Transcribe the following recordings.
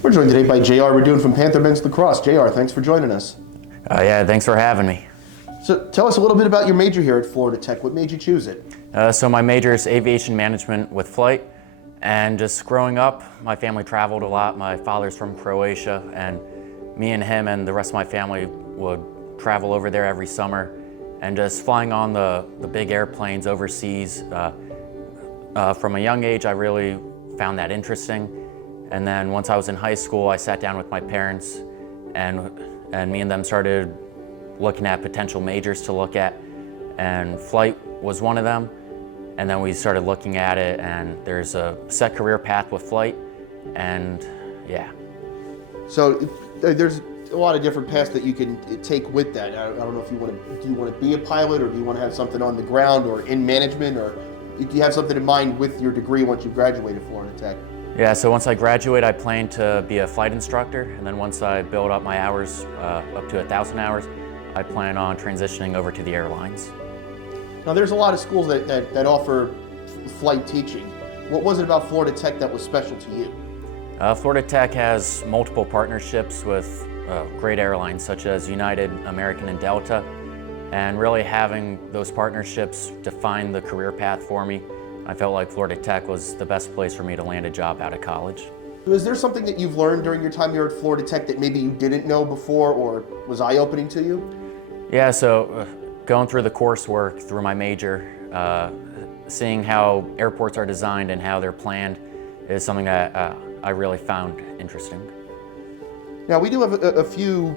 We're joined today by JR Radun from Panther men's lacrosse. JR, thanks for joining us. Yeah, thanks for having me. So tell us a little bit about your major here at Florida Tech. What made you choose it? So my major is Aviation Management with Flight, and just growing up, my family traveled a lot. My father's from Croatia, and me and him and the rest of my family would travel over there every summer, and just flying on the big airplanes overseas. From a young age, I really found that interesting. And then once I was in high school, I sat down with my parents, and me and them started looking at potential majors to look at, and flight was one of them. And then we started looking at it, and there's a set career path with flight, and yeah. So there's a lot of different paths that you can take with that. I don't know if do you want to be a pilot, or do you want to have something on the ground or in management, or do you have something in mind with your degree once you graduated Florida Tech? Yeah, so once I graduate, I plan to be a flight instructor, and then once I build up my hours up to 1,000 hours, I plan on transitioning over to the airlines. Now there's a lot of schools that offer flight teaching. What was it about Florida Tech that was special to you? Florida Tech has multiple partnerships with great airlines such as United, American, and Delta, and really having those partnerships define the career path for me. I felt like Florida Tech was the best place for me to land a job out of college. Is there something that you've learned during your time here at Florida Tech that maybe you didn't know before or was eye-opening to you? Yeah, so going through the coursework through my major, seeing how airports are designed and how they're planned is something that I really found interesting. Now we do have a few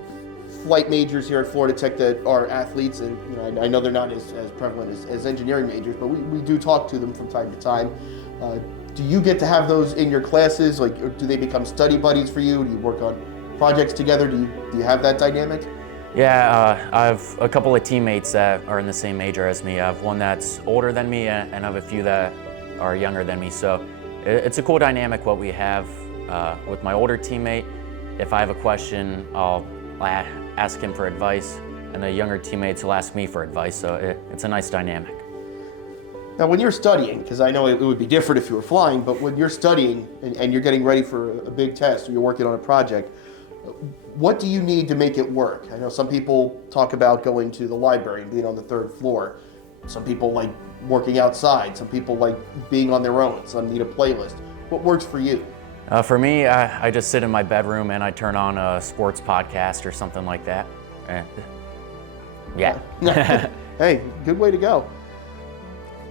flight majors here at Florida Tech that are athletes, and I know they're not as prevalent as engineering majors, but we do talk to them from time to time. Do you get to have those in your classes? Like, or do they become study buddies for you? Do you work on projects together? Do you have that dynamic? Yeah, I have a couple of teammates that are in the same major as me. I have one that's older than me, and I have a few that are younger than me. So it's a cool dynamic what we have with my older teammate. If I have a question, I'll ask him for advice, and the younger teammates will ask me for advice, so it's a nice dynamic. Now when you're studying, because I know it would be different if you were flying, but when you're studying and you're getting ready for a big test or you're working on a project, what do you need to make it work? I know some people talk about going to the library and being on the third floor. Some people like working outside. Some people like being on their own. Some need a playlist. What works for you? For me, I just sit in my bedroom and I turn on a sports podcast or something like that. Yeah. Hey, good way to go.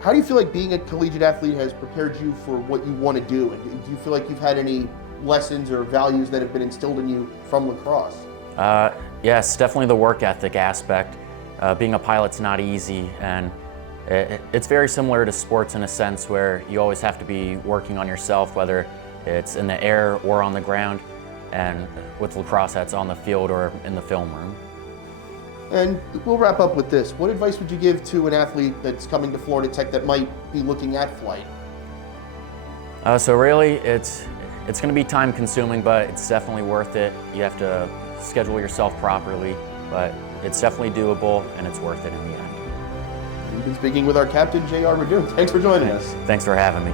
How do you feel like being a collegiate athlete has prepared you for what you want to do? And do you feel like you've had any lessons or values that have been instilled in you from lacrosse? Yes, definitely the work ethic aspect. Being a pilot's not easy, and it's very similar to sports in a sense where you always have to be working on yourself, whether it's in the air or on the ground, and with lacrosse that's on the field or in the film room. And we'll wrap up with this. What advice would you give to an athlete that's coming to Florida Tech that might be looking at flight? So really, it's going to be time consuming, but it's definitely worth it. You have to schedule yourself properly, but it's definitely doable and it's worth it in the end. We've been speaking with our captain, JR Radun. Thanks for joining us. Thanks for having me.